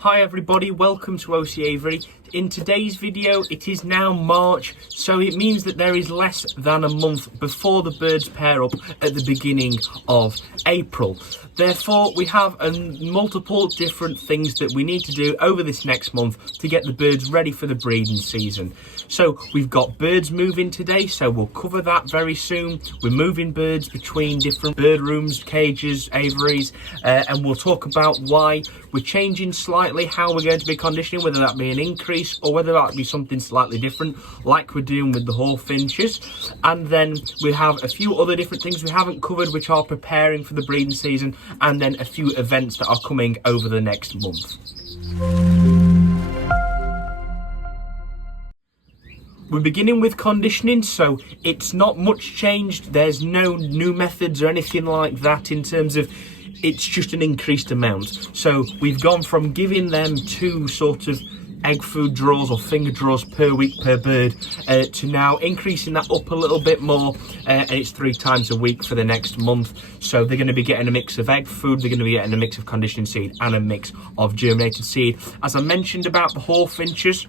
Hi everybody, welcome to OC Aviary. In today's video, it is now March, so it means that there is less than a month before the birds pair up at the beginning of April. Therefore, we have multiple different things that we need to do over this next month to get the birds ready for the breeding season. So we've got birds moving today, so we'll cover that very soon. We're moving birds between different bird rooms, cages, aviaries, and we'll talk about why we're changing slightly how we're going to be conditioning, whether that be an increase or whether that be something slightly different like we're doing with the hawfinches. And then we have a few other different things we haven't covered which are preparing for the breeding season, and then a few events that are coming over the next month. We're beginning with conditioning, so it's not much changed. There's no new methods or anything like that in terms of, it's just an increased amount. So we've gone from giving them 2 sort of egg food draws or finger draws per week per bird to now increasing that up a little bit more, and it's 3 times a week for the next month. So they're going to be getting a mix of egg food, they're going to be getting a mix of conditioning seed and a mix of germinated seed. As I mentioned about the hawfinches,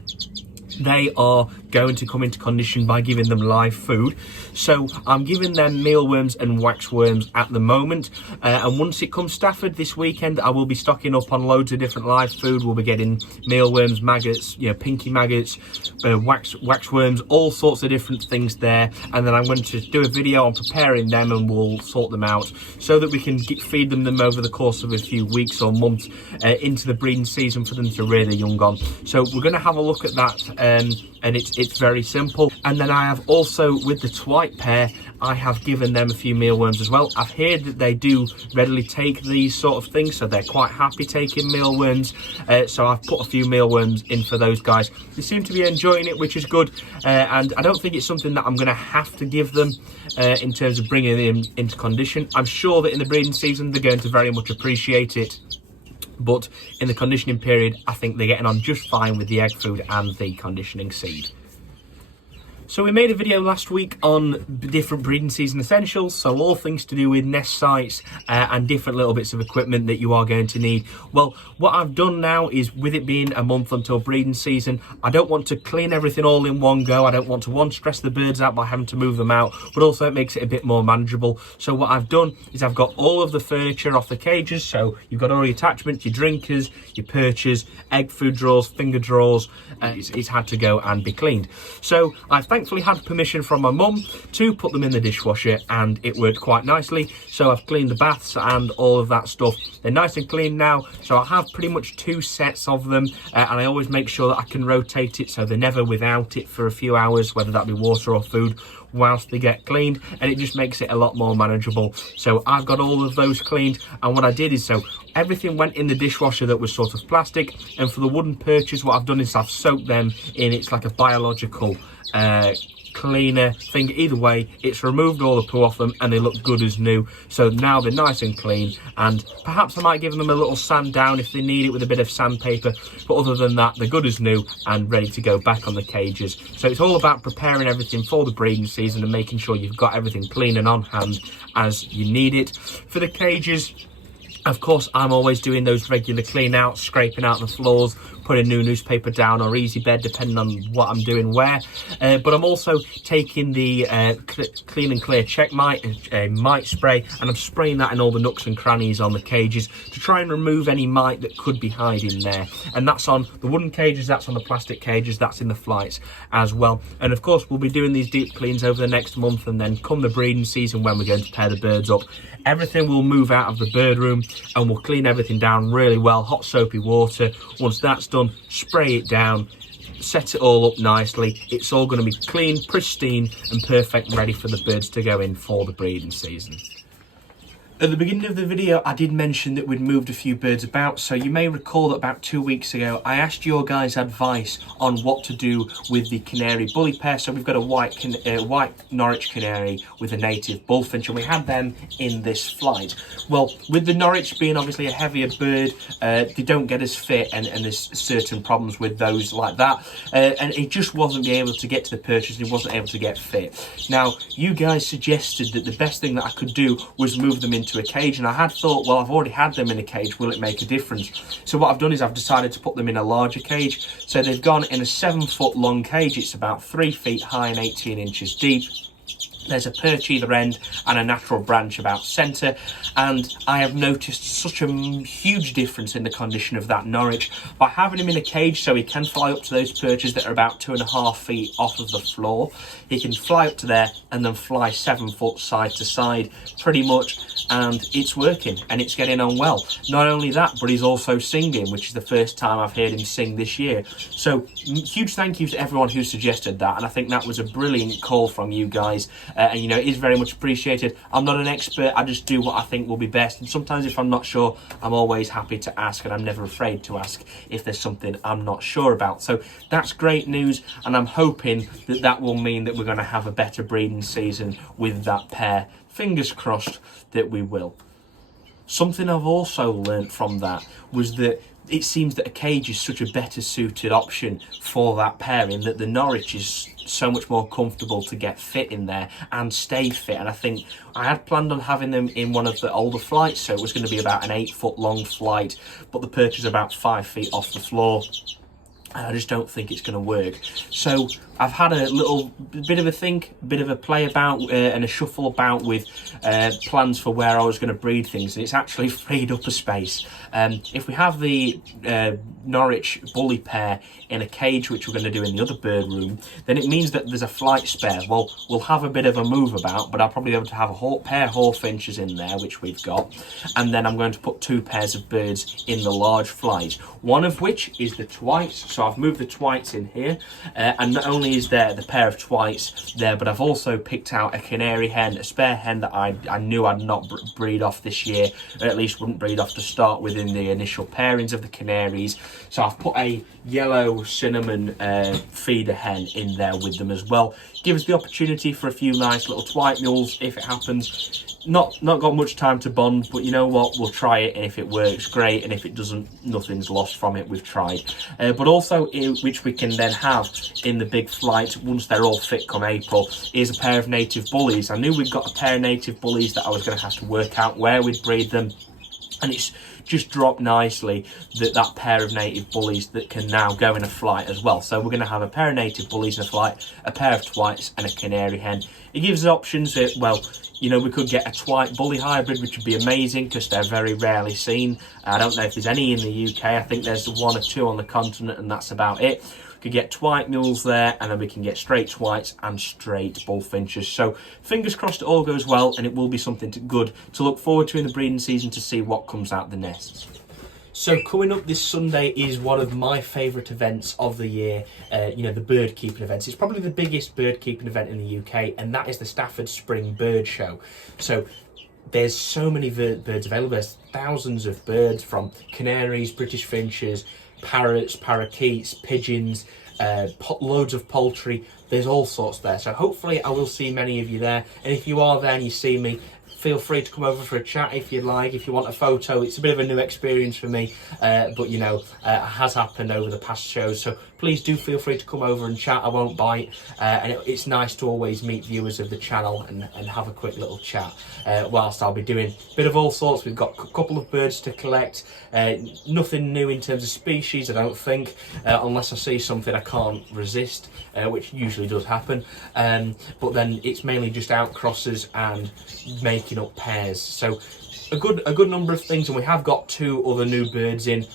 they are going to come into condition by giving them live food. So I'm giving them mealworms and waxworms at the moment, and once it comes Stafford this weekend, I will be stocking up on loads of different live food. We'll be getting mealworms, maggots, pinky maggots, waxworms, all sorts of different things there. And then I'm going to do a video on preparing them, and we'll sort them out so that we can feed them over the course of a few weeks or months into the breeding season for them to rear their young on. So we're going to have a look at that. And it's very simple. And then I have also, with the Twite pair, I have given them a few mealworms as well. I've heard that they do readily take these sort of things, so they're quite happy taking mealworms. So I've put a few mealworms in for those guys. They seem to be enjoying it, which is good. And I don't think it's something that I'm going to have to give them in terms of bringing them into condition. I'm sure that in the breeding season, they're going to very much appreciate it. But in the conditioning period, I think they're getting on just fine with the egg food and the conditioning seed. So we made a video last week on different breeding season essentials, so all things to do with nest sites and different little bits of equipment that you are going to need. Well, what I've done now is, with it being a month until breeding season, I don't want to clean everything all in one go. I don't want to stress the birds out by having to move them out, but also it makes it a bit more manageable. So what I've done is I've got all of the furniture off the cages, so you've got all your attachments, your drinkers, your perches, egg food drawers, finger drawers. It's had to go and be cleaned. So I've thankfully had permission from my mum to put them in the dishwasher, and it worked quite nicely. So I've cleaned the baths and all of that stuff. They're nice and clean now, so I have pretty much 2 sets of them, and I always make sure that I can rotate it so they're never without it for a few hours, whether that be water or food, whilst they get cleaned, and it just makes it a lot more manageable. So I've got all of those cleaned, and what I did is, so everything went in the dishwasher that was sort of plastic, and for the wooden perches, what I've done is I've soaked them in, it's like a biological cleaner thing. Either way, it's removed all the poo off them and they look good as new. So now they're nice and clean, and perhaps I might give them a little sand down if they need it with a bit of sandpaper, but other than that, they're good as new and ready to go back on the cages. So it's all about preparing everything for the breeding season and making sure you've got everything clean and on hand as you need it. For the cages, of course, I'm always doing those regular clean outs, scraping out the floors, putting new newspaper down or easy bed, depending on what I'm doing where. But I'm also taking the Clean and Clear Check Mite, mite spray, and I'm spraying that in all the nooks and crannies on the cages to try and remove any mite that could be hiding there. And that's on the wooden cages, that's on the plastic cages, that's in the flights as well. And of course, we'll be doing these deep cleans over the next month, and then come the breeding season when we're going to pair the birds up, everything will move out of the bird room and we'll clean everything down really well, hot soapy water. Once that's done, spray it down, set it all up nicely. It's all going to be clean, pristine and perfect, ready for the birds to go in for the breeding season. At the beginning of the video, I did mention that we'd moved a few birds about, so you may recall that about 2 weeks ago, I asked your guys' advice on what to do with the canary bully pair. So we've got a white Norwich canary with a native bullfinch, and we had them in this flight. Well, with the Norwich being obviously a heavier bird, they don't get as fit, and there's certain problems with those like that. And it just wasn't being able to get to the perches, and it wasn't able to get fit. Now, you guys suggested that the best thing that I could do was move them into into a cage, and I had thought, well, I've already had them in a cage, will it make a difference? So what I've done is I've decided to put them in a larger cage. So they've gone in a 7-foot long cage. It's about 3 feet high and 18 inches deep. There's a perch either end and a natural branch about centre, and I have noticed such a huge difference in the condition of that Norwich by having him in a cage, so he can fly up to those perches that are about 2.5 feet off of the floor. He can fly up to there and then fly 7 foot side to side pretty much, and it's working and it's getting on well. Not only that, but he's also singing, which is the first time I've heard him sing this year. So huge thank you to everyone who suggested that, and I think that was a brilliant call from you guys. And you know, it is very much appreciated. I'm not an expert, I just do what I think will be best, and sometimes if I'm not sure, I'm always happy to ask, and I'm never afraid to ask if there's something I'm not sure about. So that's great news, and I'm hoping that that will mean that we're going to have a better breeding season with that pair. Fingers crossed that we will. Something I've also learnt from that was that it seems that a cage is such a better suited option for that pairing, that the Norwich is so much more comfortable to get fit in there and stay fit. And I think I had planned on having them in one of the older flights, so it was going to be about an 8-foot long flight, but the perch is about 5 feet off the floor, and I just don't think it's going to work. So I've had a little bit of a think, a bit of a play about and a shuffle about with plans for where I was going to breed things, and it's actually freed up a space. If we have the Norwich bully pair in a cage, which we're going to do in the other bird room, then it means that there's a flight spare. Well, we'll have a bit of a move about, but I'll probably be able to have a pair of hawfinches in there, which we've got, and then I'm going to put 2 pairs of birds in the large flight, one of which is the twites. So I've moved the twites in here, and not only is there the pair of twites there, but I've also picked out a canary hen, a spare hen that I knew I'd not breed off this year, or at least wouldn't breed off to start with in the initial pairings of the canaries. So I've put a yellow cinnamon feeder hen in there with them as well. Give us the opportunity for a few nice little twite mules if it happens. Not got much time to bond, but you know what, we'll try it, and if it works, great, and if it doesn't, nothing's lost from it, we've tried. But also, which we can then have in the big flight once they're all fit come April, is a pair of native bullies. I knew we'd got a pair of native bullies that I was going to have to work out where we'd breed them, and it's just dropped nicely that pair of native bullies that can now go in a flight as well. So we're going to have a pair of native bullies in a flight, a pair of twites, and a canary hen. It gives us options that, well, you know, we could get a twite bully hybrid, which would be amazing because they're very rarely seen. I don't know if there's any in the UK. I think there's 1 or 2 on the continent, and that's about it. We could get twite mules there, and then we can get straight twites and straight bullfinches. So fingers crossed it all goes well, and it will be something good to look forward to in the breeding season to see what comes out the nests. So coming up this Sunday is one of my favourite events of the year, you know, the bird keeping events. It's probably the biggest bird keeping event in the UK, and that is the Stafford Spring Bird Show. So there's so many birds available. There's thousands of birds, from canaries, British finches, parrots, parakeets, pigeons, loads of poultry. There's all sorts there. So hopefully I will see many of you there. And if you are there and you see me, feel free to come over for a chat if you'd like, if you want a photo. It's a bit of a new experience for me, but you know, it has happened over the past shows, so please do feel free to come over and chat. I won't bite, and it's nice to always meet viewers of the channel and have a quick little chat whilst I'll be doing a bit of all sorts. We've got a couple of birds to collect, nothing new in terms of species, I don't think, unless I see something I can't resist, which usually does happen, but then it's mainly just outcrossers and making up pairs. So a good number of things, and we have got 2 other new birds in.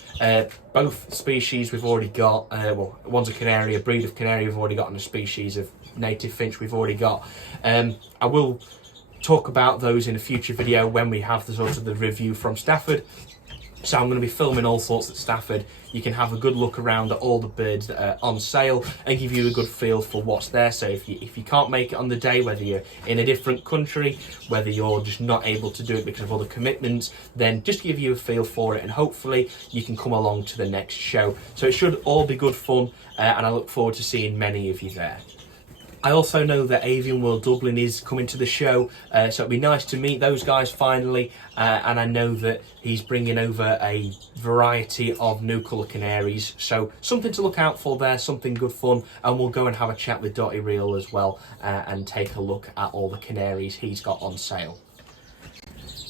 Both species we've already got. Well, one's a canary, a breed of canary we've already got, and a species of native finch we've already got. I will talk about those in a future video when we have the sort of the review from Stafford. So I'm going to be filming all sorts at Stafford. You can have a good look around at all the birds that are on sale and give you a good feel for what's there. So if you can't make it on the day, whether you're in a different country, whether you're just not able to do it because of other commitments, then just give you a feel for it, and hopefully you can come along to the next show. So it should all be good fun, and I look forward to seeing many of you there. I also know that Avian World Dublin is coming to the show, so it'd be nice to meet those guys finally, and I know that he's bringing over a variety of new colour canaries, so something to look out for there, something good fun, and we'll go and have a chat with Dotty Reel as well, and take a look at all the canaries he's got on sale.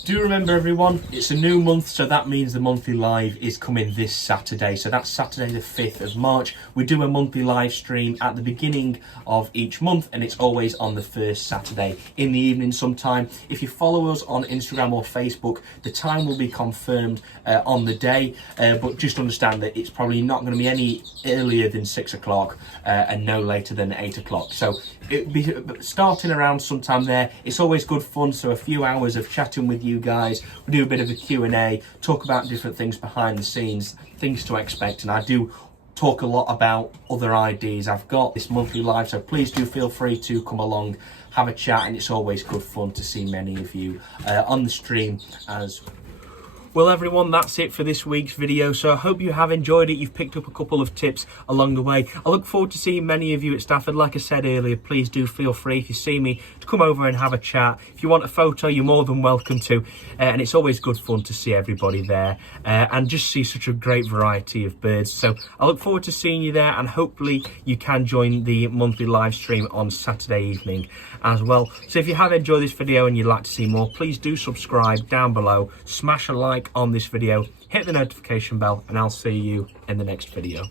Do remember everyone, it's a new month, so that means the monthly live is coming this Saturday. So that's Saturday the 5th of March. We do a monthly live stream at the beginning of each month, and it's always on the first Saturday in the evening sometime. If you follow us on Instagram or Facebook, the time will be confirmed on the day, but just understand that it's probably not going to be any earlier than 6 o'clock and no later than 8 o'clock. So it'll be starting around sometime there. It's always good fun, so a few hours of chatting with you guys. We do a bit of a Q&A, talk about different things behind the scenes, things to expect, and I do talk a lot about other ideas I've got this monthly live, so please do feel free to come along, have a chat, and it's always good fun to see many of you on the stream as well. Everyone, that's it for this week's video, so I hope you have enjoyed it. You've picked up a couple of tips along the way. I look forward to seeing many of you at Stafford. Like I said earlier, please do feel free, if you see me, to come over and have a chat. If you want a photo, you're more than welcome to, and it's always good fun to see everybody there and just see such a great variety of birds. So I look forward to seeing you there, and hopefully you can join the monthly live stream on Saturday evening as well. So if you have enjoyed this video and you'd like to see more, please do subscribe down below, smash a like on this video, hit the notification bell, and I'll see you in the next video.